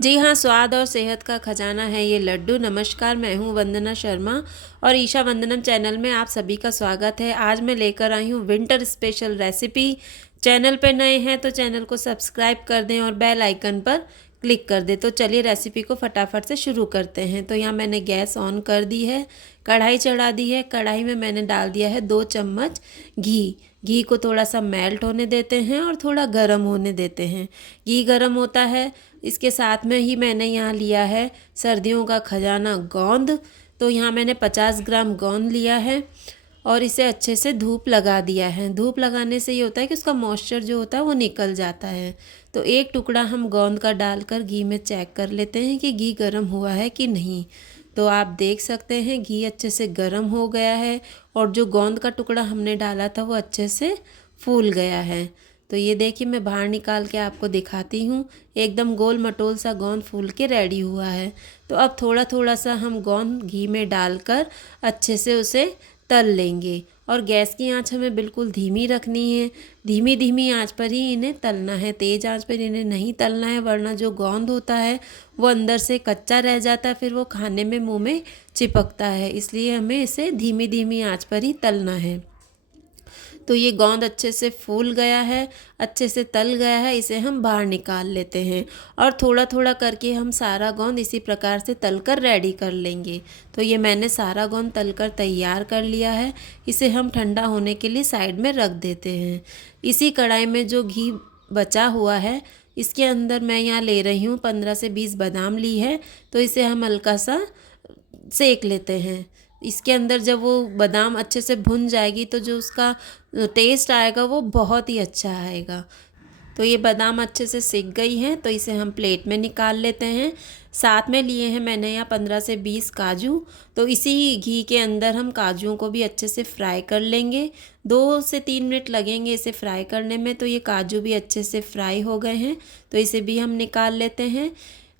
जी हाँ, स्वाद और सेहत का खजाना है ये लड्डू। नमस्कार, मैं हूँ वंदना शर्मा और ईशा वंदनम चैनल में आप सभी का स्वागत है। आज मैं लेकर आई हूँ विंटर स्पेशल रेसिपी। चैनल पे नए हैं तो चैनल को सब्सक्राइब कर दें और बेल आइकन पर क्लिक कर दें। तो चलिए रेसिपी को फटाफट से शुरू करते हैं। तो यहाँ मैंने गैस ऑन कर दी है, कढ़ाई चढ़ा दी है। कढ़ाई में मैंने डाल दिया है 2 चम्मच घी। घी को थोड़ा सा मेल्ट होने देते हैं और थोड़ा गर्म होने देते हैं। घी गर्म होता है, इसके साथ में ही मैंने यहाँ लिया है सर्दियों का खजाना गोंद। तो यहाँ मैंने 50 ग्राम गोंद लिया है और इसे अच्छे से धूप लगा दिया है। धूप लगाने से ये होता है कि उसका मॉइस्चर जो होता है वो निकल जाता है। तो एक टुकड़ा हम गोंद का डालकर घी में चेक कर लेते हैं कि घी गर्म हुआ है कि नहीं। तो आप देख सकते हैं घी अच्छे से गर्म हो गया है और जो गोंद का टुकड़ा हमने डाला था वो अच्छे से फूल गया है। तो ये देखिए, मैं बाहर निकाल के आपको दिखाती हूँ। एकदम गोल मटोल सा गोंद फूल के रेडी हुआ है। तो अब थोड़ा थोड़ा सा हम गोंद घी में डालकर अच्छे से उसे तल लेंगे और गैस की आंच हमें बिल्कुल धीमी रखनी है। धीमी धीमी आंच पर ही इन्हें तलना है, तेज़ आंच पर इन्हें नहीं तलना है, वरना जो गोंद होता है वो अंदर से कच्चा रह जाता है, फिर वो खाने में मुंह में चिपकता है। इसलिए हमें इसे धीमी धीमी आंच पर ही तलना है। तो ये गोंद अच्छे से फूल गया है, अच्छे से तल गया है। इसे हम बाहर निकाल लेते हैं और थोड़ा थोड़ा करके हम सारा गोंद इसी प्रकार से तलकर रेडी कर लेंगे। तो ये मैंने सारा गोंद तलकर तैयार कर लिया है। इसे हम ठंडा होने के लिए साइड में रख देते हैं। इसी कढ़ाई में जो घी बचा हुआ है, इसके अंदर मैं यहाँ ले रही हूँ 15 से 20 बादाम ली है। तो इसे हम हल्का सा सेक लेते हैं। इसके अंदर जब वो बादाम अच्छे से भुन जाएगी तो जो उसका टेस्ट आएगा वो बहुत ही अच्छा आएगा। तो ये बादाम अच्छे से सिक गई हैं, तो इसे हम प्लेट में निकाल लेते हैं। साथ में लिए हैं मैंने यहाँ 15 से 20 काजू। तो इसी घी के अंदर हम काजुओं को भी अच्छे से फ्राई कर लेंगे। 2 से 3 मिनट लगेंगे इसे फ्राई करने में। तो ये काजू भी अच्छे से फ्राई हो गए हैं, तो इसे भी हम निकाल लेते हैं।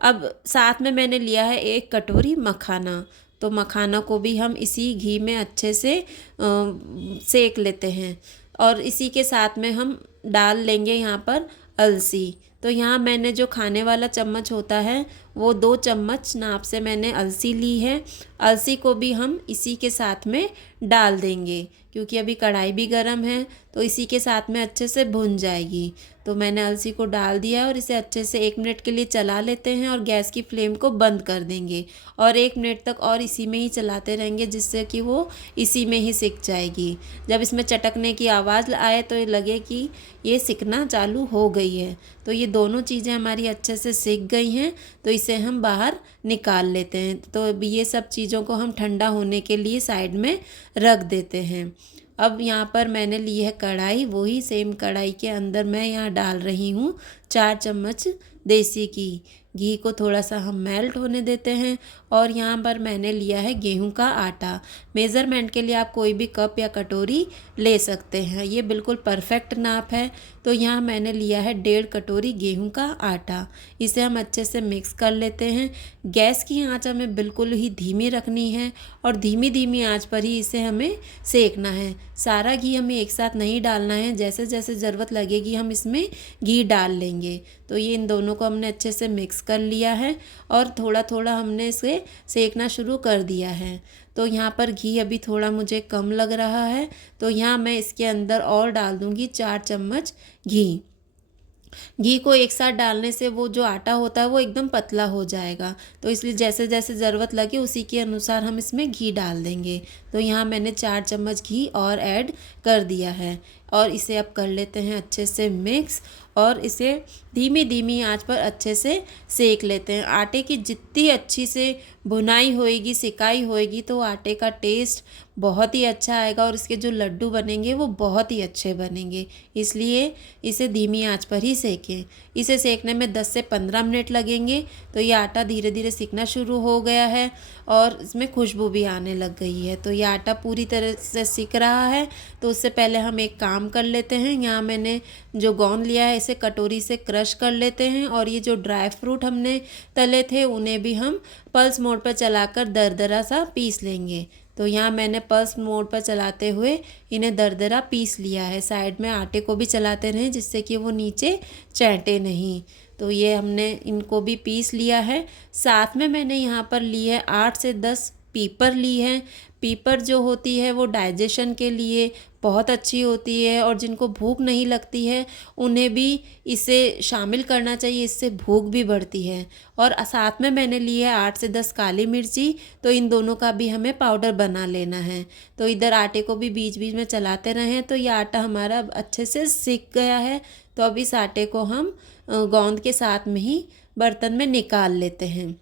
अब साथ में मैंने लिया है 1 कटोरी मखाना। तो मखाना को भी हम इसी घी में अच्छे से सेक लेते हैं और इसी के साथ में हम डाल लेंगे यहाँ पर अलसी। तो यहाँ मैंने जो खाने वाला चम्मच होता है वो 2 चम्मच नाप से मैंने अलसी ली है। अलसी को भी हम इसी के साथ में डाल देंगे, क्योंकि अभी कढ़ाई भी गर्म है तो इसी के साथ में अच्छे से भुन जाएगी। तो मैंने अलसी को डाल दिया और इसे अच्छे से 1 मिनट के लिए चला लेते हैं और गैस की फ्लेम को बंद कर देंगे और 1 मिनट तक और इसी में ही चलाते रहेंगे, जिससे कि वो इसी में ही सिक जाएगी। जब इसमें चटकने की आवाज़ आए तो ये लगे कि ये सिकना चालू हो गई है। तो ये दोनों चीज़ें हमारी अच्छे से सिक गई हैं, तो इसे हम बाहर निकाल लेते हैं। तो अब ये सब चीज़ों को हम ठंडा होने के लिए साइड में रख देते हैं। अब यहाँ पर मैंने ली है कढ़ाई। वही सेम कढ़ाई के अंदर मैं यहाँ डाल रही हूँ 4 चम्मच देसी घी। घी को थोड़ा सा हम मेल्ट होने देते हैं और यहाँ पर मैंने लिया है गेहूं का आटा। मेज़रमेंट के लिए आप कोई भी कप या कटोरी ले सकते हैं, ये बिल्कुल परफेक्ट नाप है। तो यहाँ मैंने लिया है 1.5 कटोरी गेहूं का आटा। इसे हम अच्छे से मिक्स कर लेते हैं। गैस की आंच हमें बिल्कुल ही धीमी रखनी है और धीमी धीमी आंच पर ही इसे हमें सेकना है। सारा घी हमें एक साथ नहीं डालना है, जैसे जैसे ज़रूरत लगेगी हम इसमें घी डाल लेंगे। तो ये इन दोनों को हमने अच्छे से मिक्स कर लिया है और थोड़ा थोड़ा हमने इसे सेकना शुरू कर दिया है। तो यहाँ पर घी अभी थोड़ा मुझे कम लग रहा है, तो यहाँ मैं इसके अंदर और डाल दूँगी 4 चम्मच घी। घी को एक साथ डालने से वो जो आटा होता है वो एकदम पतला हो जाएगा। तो इसलिए जैसे जैसे ज़रूरत लगे उसी के अनुसार हम इसमें घी डाल देंगे। तो यहाँ मैंने 4 चम्मच घी और ऐड कर दिया है और इसे अब कर लेते हैं अच्छे से मिक्स और इसे धीमी धीमी आंच पर अच्छे से सेक लेते हैं। आटे की जितनी अच्छी से भुनाई होएगी, सिकाई होएगी, तो आटे का टेस्ट बहुत ही अच्छा आएगा और इसके जो लड्डू बनेंगे वो बहुत ही अच्छे बनेंगे। इसलिए इसे धीमी आंच पर ही सेकें। इसे सेकने में 10 से 15 मिनट लगेंगे। तो ये आटा धीरे धीरे सिकना शुरू हो गया है और इसमें खुशबू भी आने लग गई है। तो ये आटा पूरी तरह से सिक रहा है। तो उससे पहले हम एक काम कर लेते हैं। यहाँ मैंने जो गोंद लिया है इसे कटोरी से क्रश कर लेते हैं और ये जो ड्राई फ्रूट हमने तले थे उन्हें भी हम पल्स मोड पर चलाकर दरदरा सा पीस लेंगे। तो यहाँ मैंने पल्स मोड पर चलाते हुए इन्हें दरदरा पीस लिया है। साइड में आटे को भी चलाते रहें जिससे कि वो नीचे चैंटे नहीं। तो ये हमने इनको भी पीस लिया है। साथ में मैंने यहाँ पर ली है 8 से 10 पीपर ली है। पीपर जो होती है वो डाइजेशन के लिए बहुत अच्छी होती है, और जिनको भूख नहीं लगती है उन्हें भी इसे शामिल करना चाहिए, इससे भूख भी बढ़ती है। और साथ में मैंने ली है 8 से 10 काली मिर्ची, तो इन दोनों का भी हमें पाउडर बना लेना है। तो इधर आटे को भी बीच बीच में चलाते रहें। तो ये आटा हमारा अब अच्छे से सिक गया है। तो अब इस आटे को हम गोंद के साथ में ही बर्तन में निकाल लेते हैं।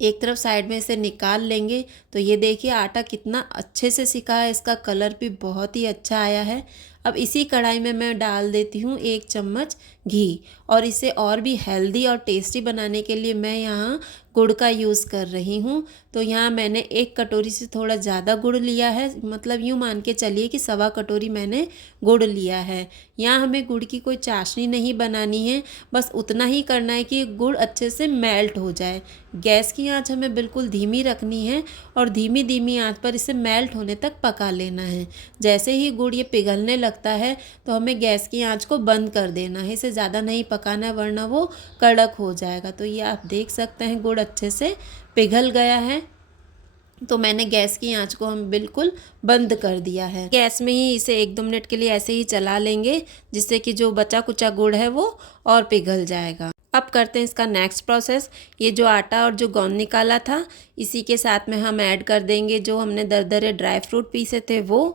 एक तरफ साइड में इसे निकाल लेंगे। तो ये देखिए आटा कितना अच्छे से सिका है, इसका कलर भी बहुत ही अच्छा आया है। अब इसी कढ़ाई में मैं डाल देती हूँ 1 चम्मच घी, और इसे और भी हेल्दी और टेस्टी बनाने के लिए मैं यहाँ गुड़ का यूज़ कर रही हूँ। तो यहाँ मैंने 1 कटोरी से थोड़ा ज़्यादा गुड़ लिया है, मतलब यूँ मान के चलिए कि 1.25 कटोरी मैंने गुड़ लिया है। यहाँ हमें गुड़ की कोई चाशनी नहीं बनानी है, बस उतना ही करना है कि गुड़ अच्छे से मेल्ट हो जाए। गैस की आंच हमें बिल्कुल धीमी रखनी है, और धीमी धीमी आंच पर इसे मेल्ट होने तक पका लेना है। जैसे ही गुड़ ये पिघलने लगता है तो हमें गैस की आंच को बंद कर देना है, इसे ज़्यादा नहीं पकाना है वरना वो कड़क हो जाएगा। तो ये आप देख सकते हैं गुड़ अच्छे से पिघल गया है। तो मैंने गैस की आंच को हम बिल्कुल बंद कर दिया है। गैस में ही इसे 1-2 मिनट के लिए ऐसे ही चला लेंगे, जिससे कि जो बचा कुचा गुड़ है वो और पिघल जाएगा। अब करते हैं इसका नेक्स्ट प्रोसेस। ये जो आटा और जो गोंद निकाला था, इसी के साथ में हम ऐड कर देंगे जो हमने दरदरे ड्राई फ्रूट पीसे थे वो,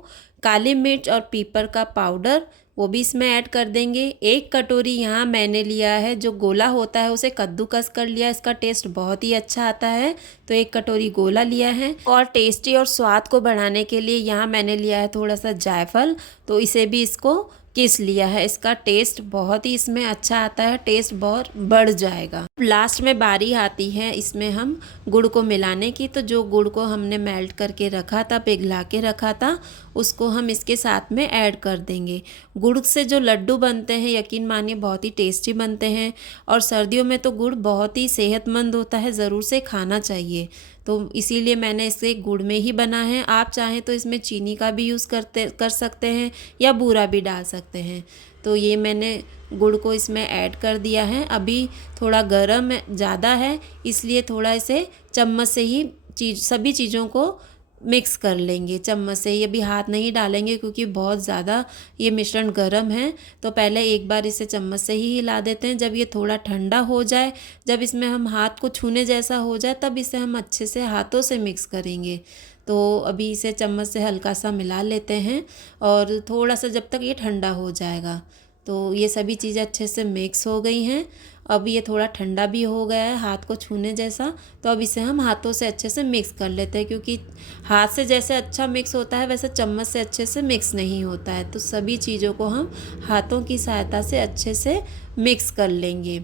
काली मिर्च और पीपर का पाउडर, वो भी इसमें ऐड कर देंगे। 1 कटोरी यहाँ मैंने लिया है जो गोला होता है, उसे कद्दूकस कर लिया, इसका टेस्ट बहुत ही अच्छा आता है। तो 1 कटोरी गोला लिया है। और टेस्टी और स्वाद को बढ़ाने के लिए यहाँ मैंने लिया है थोड़ा सा जायफल, तो इसे भी इसको किस लिया है। इसका टेस्ट बहुत ही इसमें अच्छा आता है, टेस्ट बहुत बढ़ जाएगा। लास्ट में बारी आती है इसमें हम गुड़ को मिलाने की। तो जो गुड़ को हमने मेल्ट करके रखा था, पिघला के रखा था, उसको हम इसके साथ में ऐड कर देंगे। गुड़ से जो लड्डू बनते हैं यकीन मानिए बहुत ही टेस्टी बनते हैं, और सर्दियों में तो गुड़ बहुत ही सेहतमंद होता है, ज़रूर से खाना चाहिए। तो इसीलिए मैंने इसे गुड़ में ही बना है। आप चाहें तो इसमें चीनी का भी यूज़ कर सकते हैं, या बूरा भी डाल सकते हैं। तो ये मैंने गुड़ को इसमें ऐड कर दिया है। अभी थोड़ा गर्म ज़्यादा है, इसलिए थोड़ा इसे चम्मच से ही सभी चीज़ों को मिक्स कर लेंगे चम्मच से। ये भी हाथ नहीं डालेंगे क्योंकि बहुत ज़्यादा ये मिश्रण गर्म है। तो पहले एक बार इसे चम्मच से ही हिला देते हैं। जब ये थोड़ा ठंडा हो जाए, जब इसमें हम हाथ को छूने जैसा हो जाए, तब इसे हम अच्छे से हाथों से मिक्स करेंगे। तो अभी इसे चम्मच से हल्का सा मिला लेते हैं, और थोड़ा सा जब तक ये ठंडा हो जाएगा। तो ये सभी चीज़ें अच्छे से मिक्स हो गई हैं। अब ये थोड़ा ठंडा भी हो गया है हाथ को छूने जैसा। तो अब इसे हम हाथों से अच्छे से मिक्स कर लेते हैं, क्योंकि हाथ से जैसे अच्छा मिक्स होता है वैसे चम्मच से अच्छे से मिक्स नहीं होता है। तो सभी चीज़ों को हम हाथों की सहायता से अच्छे से मिक्स कर लेंगे।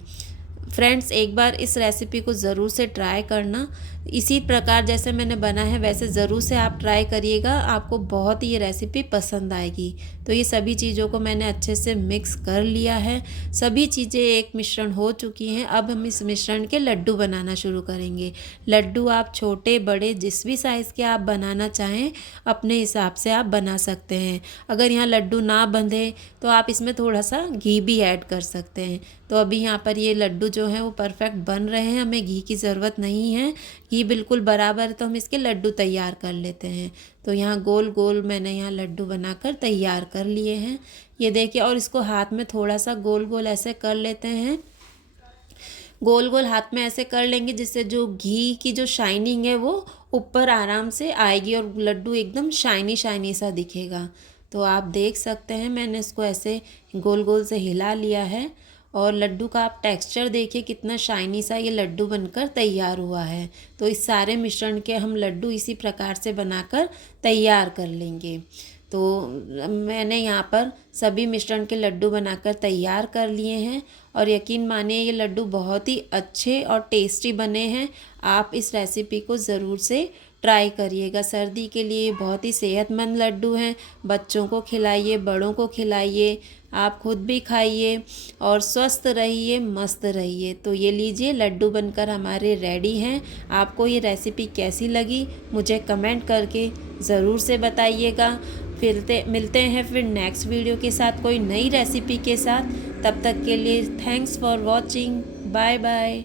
फ्रेंड्स, एक बार इस रेसिपी को ज़रूर से ट्राई करना। इसी प्रकार जैसे मैंने बना है वैसे ज़रूर से आप ट्राई करिएगा, आपको बहुत ही ये रेसिपी पसंद आएगी। तो ये सभी चीज़ों को मैंने अच्छे से मिक्स कर लिया है। सभी चीज़ें एक मिश्रण हो चुकी हैं। अब हम इस मिश्रण के लड्डू बनाना शुरू करेंगे। लड्डू आप छोटे बड़े जिस भी साइज़ के आप बनाना चाहें अपने हिसाब से आप बना सकते हैं। अगर यहाँ लड्डू ना बंधे तो आप इसमें थोड़ा सा घी भी ऐड कर सकते हैं। तो अभी यहाँ पर ये लड्डू जो है वो परफेक्ट बन रहे हैं, हमें घी की ज़रूरत नहीं है। घी बिल्कुल बराबर है, तो हम इसके लड्डू तैयार कर लेते हैं। तो यहाँ गोल गोल मैंने यहाँ लड्डू बनाकर तैयार कर लिए हैं। ये देखिए, और इसको हाथ में थोड़ा सा गोल गोल ऐसे कर लेते हैं। गोल गोल हाथ में ऐसे कर लेंगे जिससे जो घी की जो शाइनिंग है वो ऊपर आराम से आएगी, और लड्डू एकदम शाइनी शाइनी सा दिखेगा। तो आप देख सकते हैं मैंने इसको ऐसे गोल गोल से हिला लिया है, और लड्डू का आप टेक्सचर देखिए कितना शाइनी सा ये लड्डू बनकर तैयार हुआ है। तो इस सारे मिश्रण के हम लड्डू इसी प्रकार से बनाकर तैयार कर लेंगे। तो मैंने यहाँ पर सभी मिश्रण के लड्डू बनाकर तैयार कर लिए हैं, और यकीन मानिए ये लड्डू बहुत ही अच्छे और टेस्टी बने हैं। आप इस रेसिपी को ज़रूर से ट्राई करिएगा। सर्दी के लिए बहुत ही सेहतमंद लड्डू हैं। बच्चों को खिलाइए, बड़ों को खिलाइए, आप खुद भी खाइए और स्वस्थ रहिए, मस्त रहिए। तो ये लीजिए, लड्डू बनकर हमारे रेडी हैं। आपको ये रेसिपी कैसी लगी मुझे कमेंट करके ज़रूर से बताइएगा। मिलते हैं फिर नेक्स्ट वीडियो के साथ कोई नई रेसिपी के साथ। तब तक के लिए thanks for watching. Bye bye.